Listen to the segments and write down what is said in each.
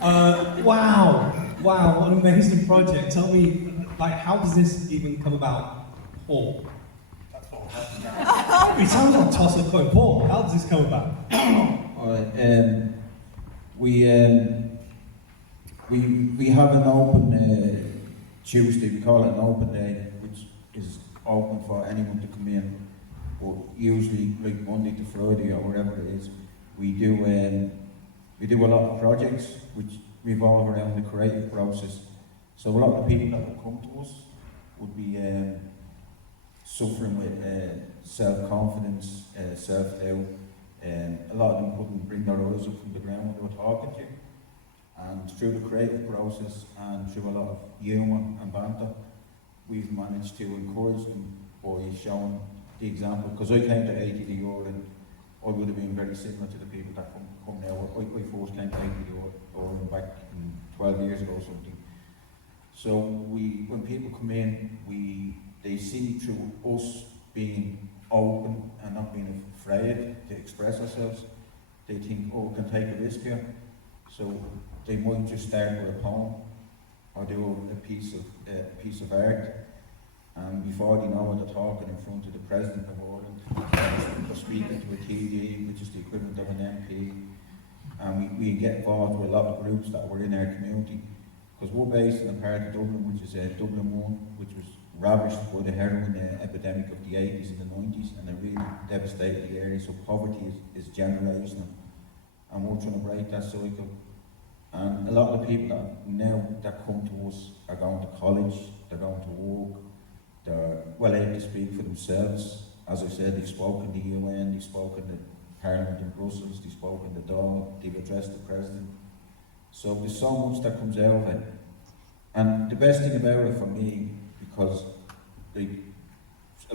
Wow, what an amazing project. Tell me, like, how does this even come about? Paul. Every time I toss a coin, Paul, how does this come about? Alright, we have an open Tuesday, we call it an open day, which is open for anyone to come in, but usually like Monday to Friday or whatever it is, we do a lot of projects which revolve around the creative process. So a lot of the people that will come to us would be suffering with self-confidence, self-doubt. A lot of them couldn't bring their eyes up from the ground when they were talking to you. And through the creative process and through a lot of humour and banter, we've managed to encourage them by showing the example. Because I came to ATD Ireland, I would have been very similar to the people that come now. I first came to ATD Ireland back 12 years ago or something. So when people come in, they see through us being open and not being afraid to express ourselves. They think, oh, we can take a risk here. So they might just start with a poem or do a piece of art, and before they know it, they're talking in front of the President of Ireland, or speaking to a TD, which is the equivalent of an MP, and we get involved with a lot of groups that were in our community, because we're based in a part of Dublin which is Dublin 1, which was ravished by the heroin epidemic of the 80s and the 90s, and it really devastated the area, so poverty is generational, and we're trying to break that cycle. And a lot of the people that come to us are going to college, they're going to work, they're well able to speak for themselves. As I said, they've spoken to the UN, they've spoken to Parliament in Brussels, they've spoken to Dáil, they've addressed the President. So there's so much that comes out of it. And the best thing about it for me, because a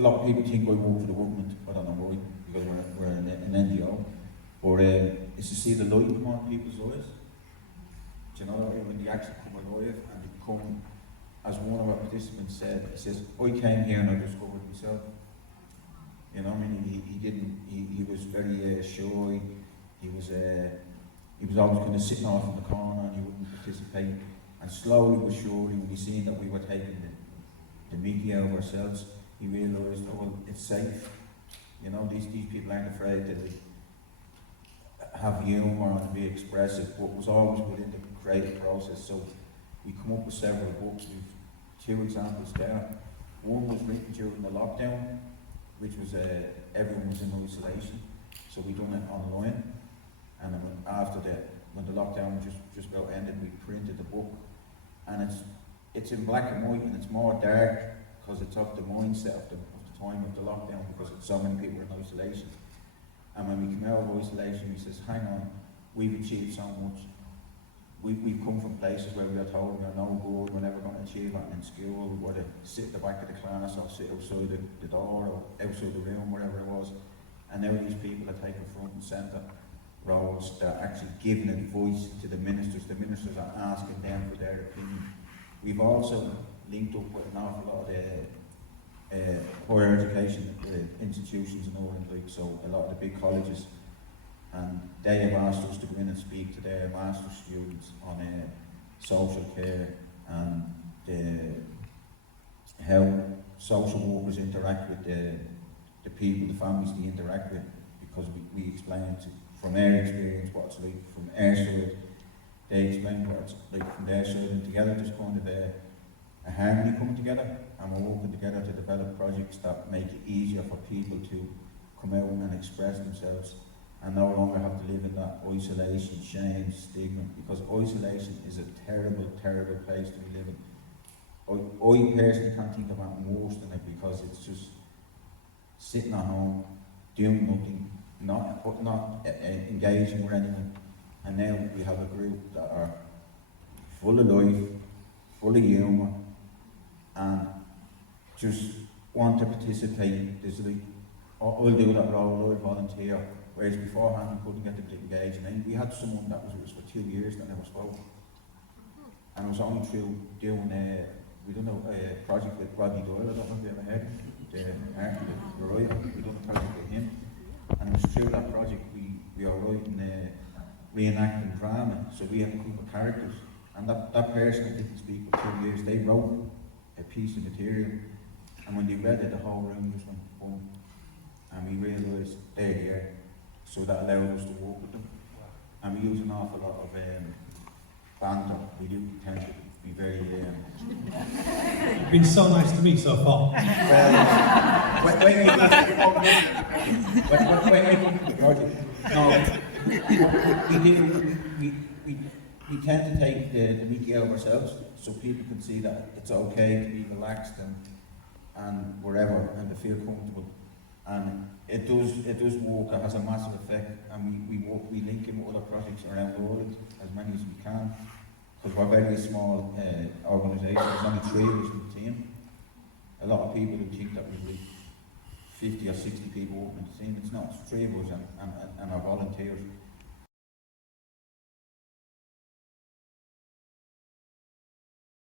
lot of people think I work for the government, I don't know why, because we're an NGO, but is to see the light come on people's eyes. Do you know, when they actually come alive and they come, as one of our participants said, he says, I came here and I discovered myself. You know, I mean, he was very shy, he was always kind of sitting off in the corner and he wouldn't participate. And slowly but surely, when he seen that we were taking the media out of ourselves, he realised, oh, well, it's safe. You know, these people aren't afraid to have humour and to be expressive, but was always within the creative process. So we come up with several books. We've 2 examples there. One was written during the lockdown, which was everyone was in isolation, so we done it online. And then when the lockdown just about ended, we printed the book, and it's in black and white, and it's more dark because it's of the mindset of the time of the lockdown, because so many people were in isolation. And when we come out of isolation, we says, hang on, we've achieved so much. We've come from places where we are told we're no good, we're never going to achieve that in school, we were to sit at the back of the class or sit outside the door or outside the room, whatever it was. And now these people are taking front and centre roles, they're actually giving advice to the ministers are asking them for their opinion. We've also linked up with an awful lot of higher education institutions in Ireland, like, so a lot of the big colleges, and they have asked us to go in and speak to their master's students on social care and how social workers interact with the people, the families they interact with, because we explain from our experience what it's like from our side, they explain what it's like from their side, and together there's kind of a harmony coming together, and we're working together to develop projects that make it easier for people to come out and express themselves and no longer have to live in that isolation, shame, stigma, because isolation is a terrible, terrible place to be living. I personally can't think of anything worse than it, because it's just sitting at home, doing nothing, not engaging with anyone. And now we have a group that are full of life, full of humour, and just want to participate. There's like, I'll do that role, I'll volunteer, whereas beforehand we couldn't get them to engage. And then we had someone that was with us for 2 years that never spoke. And it was only through doing we done a project with Rodney Doyle, I don't know if you ever heard of him, the writer, we done a project with him. And it was through that project we are writing reenacting drama, so we had a group of characters, and that person I didn't speak for 2 years, they wrote a piece of material, and when they read it, the whole room just went boom, and we realised they're here, so that allowed us to work with them, and we use an awful lot of banter. We do tend to be very You've been so nice to me so far. well, when you come to the project, no, we tend to take the meat out of ourselves, so people can see that it's okay to be relaxed and wherever, and to feel comfortable. And it does work. It has a massive effect, and we link in with other projects around the world, as many as we can, because we're a very small organisation. There's only 3 of us in the team. A lot of people who think that we've like 50 or 60 people working in the team. It's not. It's 3 of us and our volunteers.